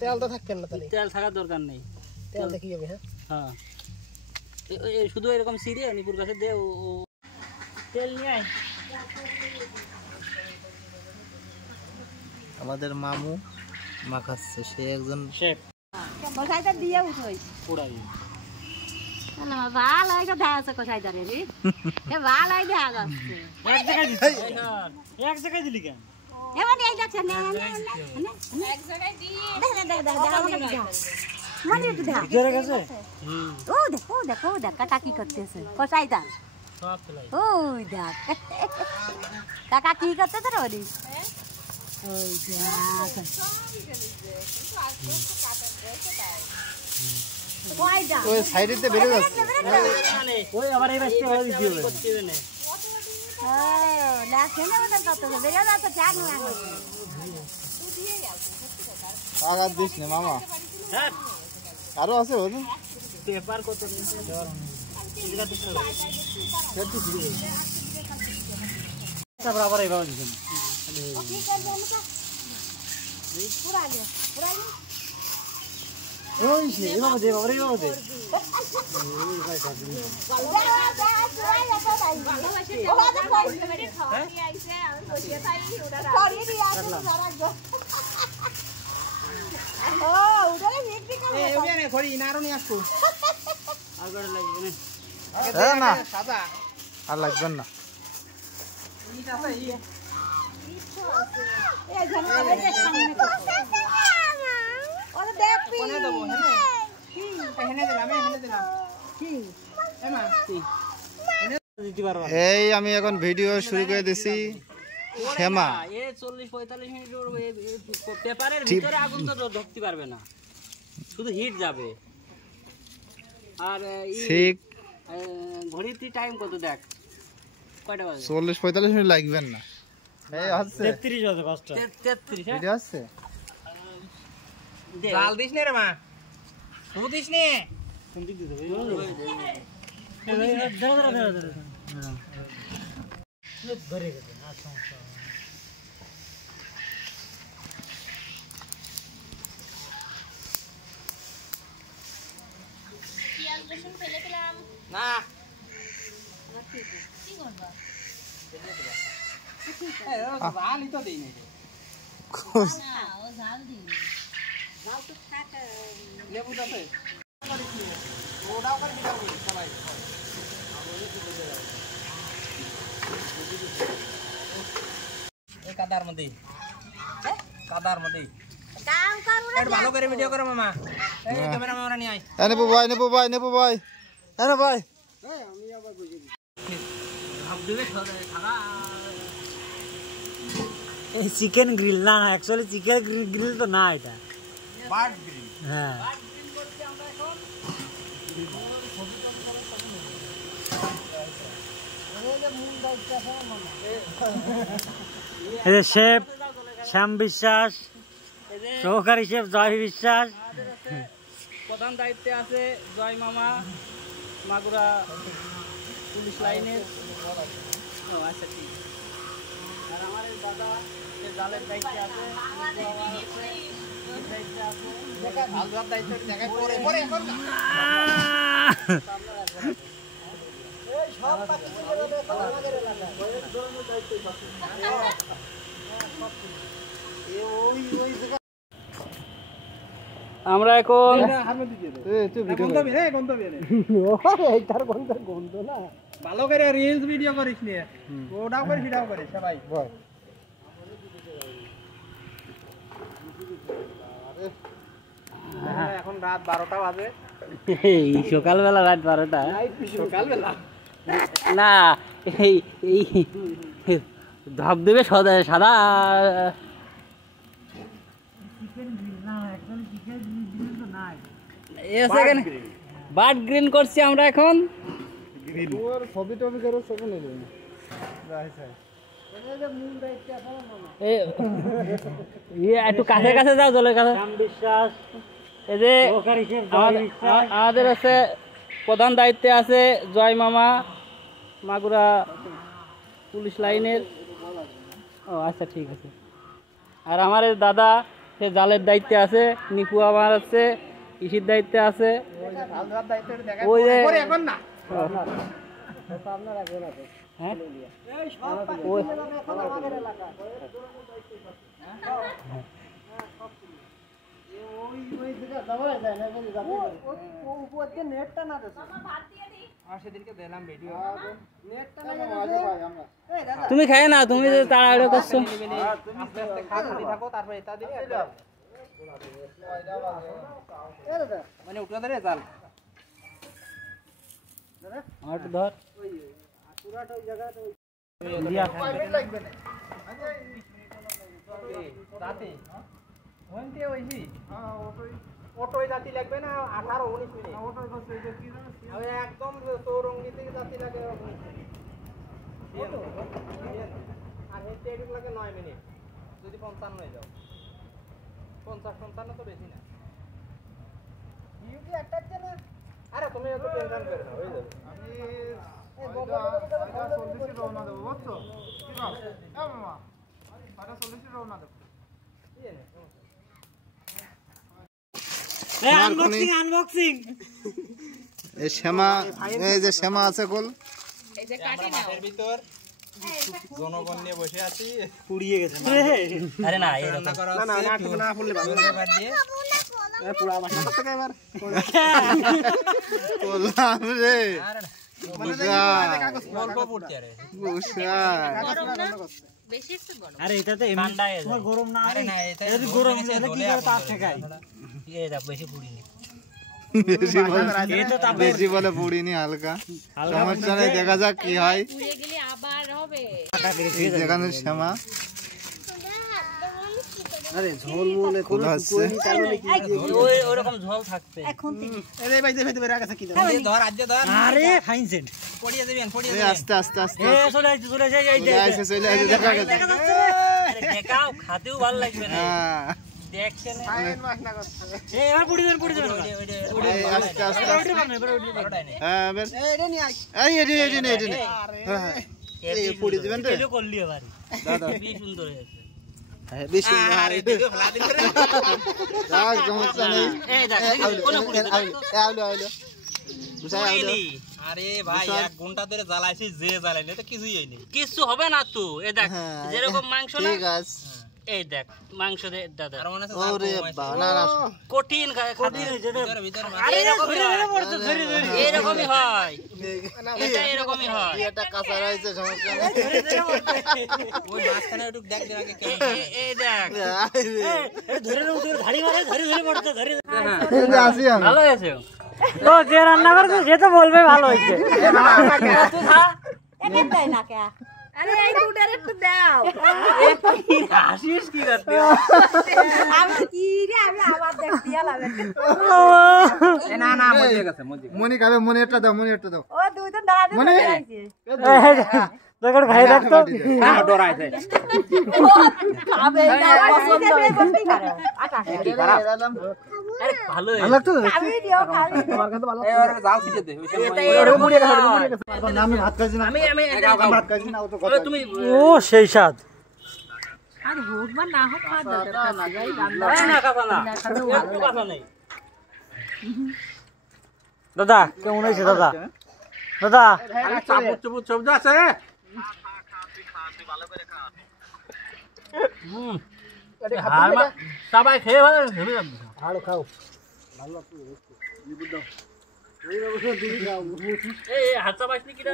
তেলটা থাকবেন না, তাহলে তেল থাকার দরকার নেই। তেল দেখি যাবে। হ্যাঁ হ্যাঁ, শুধু এরকম সিঁড়ি নিপুর কাছে দে, ও তেল নিয়ে আয়। আমাদের মামু মাখাচ্ছে, সে একজন শেফ। কষাইটা দিয়ে উঠোই পোড়াই না, ভালো হয়েছে দেখা যাচ্ছে কষাইটা রে রে, ভালো হয়ে দেখা যাচ্ছে। এক জায়গায় দিলি, এক জায়গায় দিলি কেন? এবার এই দেখছেন না এক জায়গায় দি দেখ মানে একটু দেখ জোরে গেছে। ও দেখো কাকা কি করতেছে কষাইটা, সব ফেলাই। ওই দেখ কাকা কি করতেছে রে ওদি, ওই দেখ কয়টা ওই সাইডেতে বেরিয়ে যাচ্ছে। ওই আবার এই বাসটা হয়ে দিবে করতে হবে না। ও না কেন ওটা করতেছে বেরিয়ে যাচ্ছে চাক না আগার দিস না মামা, হ্যাঁ আরো আছে ওদের পেপার কত নিচে দেওয়ার এটা তো সব সেটি শুরু হয়ে তারপর আবার এইভাবে দিবেন। কি করবে আমরা পুরা আগে ওই সে এইভাবে দে, বাবা এইভাবে দে। না আর লাগবেন না। এই আমি এখন ভিডিও শুরু করে দিছি। শ্যামা এ 40-45 মিনিট পেপারের ভিতরে আগুন তো ধরতে পারবে না, শুধু হিট যাবে। আর ঠিক ঘড়িতে টাইম কত দেখ, কয়টা বাজে? 40-45 মিনিট লাগবেন না। এই হচ্ছে 33 বাজে, 5টা 33। ভিডিও আছে, জাল দিস নে রে মা, তুই দিস নে। কোন দিক দিয়ে দেবে? ধরে ধরে গেছে আর সমস্যা পিয়াজ রসুন ফেলে দিলাম না কি করবা জালই তো দেই না, না ও জাল দি জাল তো থাক লেবু আছে ওটাও করে দিও সবাই। এই কাদার মধ্যে, কাদার মধ্যে কাম করু এর ভালো করে ভিডিও করো মামা। এই ক্যামেরাম্যান আমরা নিয়ে আই। নেবো ভাই এনে ভাই। আমি আবার বুঝি ভাব দেবে থাকা। এই চিকেন গ্রিল না, অ্যাকচুয়ালি চিকেন গ্রিল তো না, এটা বার্ড গ্রিল। হ্যাঁ এই যে শেফ শ্যাম বিশ্বাস, সহকারী শেফ জয় বিশ্বাস, প্রধান দায়িত্বে আছে জয় মামা, মাগুরা পুলিশ লাইনের। আচ্ছা ঠিক। আর আমার এই দাদা জালের দায়িত্বে আছে, দায়িত্বে আছে। ভাল ধর দায়িত্ব জায়গায় পরে পরে এখন না এই সব পাতি গুলো দেখো আমাদের এলাকা ওই জায়গা আমরা এখন ভালো করে রিলস ভিডিও করিস নিয়ে, ওটাও করে সেটাও করে সবাই। এখন রাত 12টা বাজে, সকালবেলা রাত 12টা সকালবেলা না, এই এই ধবধবে সাদা বাট গ্রিন করছি আমরা এখন। একটু কাছে কাছে যাও, জলের কাছে। বিশ্বাস এই যে আমাদের আছে প্রধান দায়িত্বে আছে জয় মামা, মাগুরা পুলিশ লাইনের। ও আচ্ছা ঠিক আছে। আর আমার দাদা সে জালের দায়িত্বে আছে, নিপু আমার আছে, কৃষির দায়িত্বে আছে। ওই যে এখন না হ্যাঁ তুমি খাই না, তুমি যে তাড়াহুড়ো করছো। মানে উঠে ধরে জাল আর ধর অটোয় জাতি লাগবে না 18-19 মিনিট আমি একদম চৌরঙ্গি থেকে জাতি লাগে আর হেঁটে এটুক লাগে 9 মিনিট যদি 55 হয়ে যাও 50-55 তো বেশি না আরে তুমি এত টেনশন করো না হয়ে যাবে আমি 40 রওনা দেব বুঝছো কি নাও মামা 40 রওনা দেব আনবক্সিং এই শ্যামা, এই যে শ্যামা আছে গোল, এই যে কাটি নাও এর ভিতর জনগণ নিয়ে বসে আছি পুড়িয়ে গেছে। আরে না এরকম না না ফুললে ভালো এবার দিয়ে পুরো আমার সাথে এবার বললাম রে অল্প পড়তে আরে বেশি একটু গরম। আরে এটা তো ঠান্ডা তোমার গরম না। আরে না এটা যদি গরম হলে কি করে তাপ ঠেকাই? এটা বেশি পুড়িনি, বেশি বলে পুড়িনি, হালকা সমস্যা নেই, দেখা যাক কি হয়। পুড়ে গেলে আবার হবে। এই যেখানে শ্যামা আরে ঝোল মনে কোন হচ্ছে ওই ওরকম ঝোল থাকবে। এখন থেকে এই ভাই দেখে বের আগে কি ধর আজ ধর আরে ফাইনছেন পড়িয়ে দিবেন এই আস্তে আস্তে আস্তে এ চলে আইছে চলে যাই এই চলে আসে, চলে আসে, দেখা গেছে। আরে দেখাও, খাতেও ভালো লাগবে না। হ্যাঁ, দেখছেন ফাইন মাছ না করছে এ এবার পুড়ি দেন এই আস্তে আস্তে আস্তে। হ্যাঁ বেশ, এটা নিয়ে আই এই এটি নে, এটি নে। হ্যাঁ হ্যাঁ, এই পুড়ি দিবেন রে এলো করলি এবার দাদা কি সুন্দর হয়েছে। হ্যাঁ বেশি আরে দিকে ফেলা দিন রে যাক, সমস্যা নেই। এই দেখ কোন পুড়ি আইলো বুঝাই আইলো। আরে ভাই 1 ঘন্টা ধরে জ্বালাইছি, যে জ্বালাইনি তো কিছুই হয়নি। কিছু হবে না তো। এ দেখ হ্যাঁ, যেরকম মাংস না, ঠিক আছে। এই দেখ মাংস দে দাদা আর মনে হচ্ছে ওরে বানানা, কঠিন খাতে ভিতরে ভিতরে এরকমই হয়, এটা এরকমই হয়। এটা কাঁচা রয়েছে, সমস্যা নেই। ওই মাছখানে একটু দেখ দে আগে কেমন এই দেখ ধরে ধাড়ি মারে, ধরে পড়তে ধরে। এই যে আসি আমি। ভালো হয়েছে তো, যে রান্না করছে সে তো বলবে ভালো হয়েছে। তুই খা। একের দেয় না কে? আরে এই দুটার একটু দাও। হাসিস কি করতে? আমি কি রে, আমি আবার দেখ দিয়া লাগে। না না মজে গেছে মজে মনি খাবে, মনি একটা দাও, মনি একটা দাও। ও দুই তো দাঁড়া দিয়ে মনে? আইছে। তোকে ভাই রাখতো ডরাইছে খাবে দাও পছন্দ করে বসবি করে আটা কি খারাপ আরে ভালো খাবি দিও খাবি তোমার কাছে ভালো এবারে জাল ছিটে দে আমি ভাত খাইছি না, আমি ভাত খাইছি না, ও তো কথা। তুমি ও সেই স্বাদ। আর হোক বা না হোক খাওয়া দরকার আছে ভাই না কাঁচা না, একটু কাঁচা নেই। দাদা কেমন হয়েছে দাদা? দাদা চাপুর চুপুর শব্দ আছে সবাই খেয়ে ভালো আরো খাও। এই হাত চাপাইস নি কি রে?